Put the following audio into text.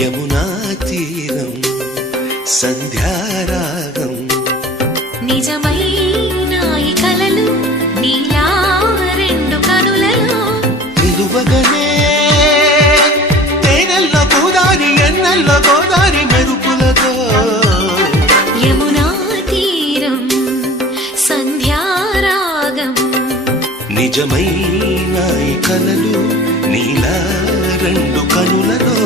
యమునా తీరం సంధ్యారాగం నిజమైన ఈ కలలు నీలా రెండు కనులలో నిలువగనే తేనెల్లో గోదారి ఎన్నెల్లో గోదారి మెరుపులతో యమునా తీరం సంధ్యారాగం నిజమైన ఈ కలలు నీలా రెండు కనులలో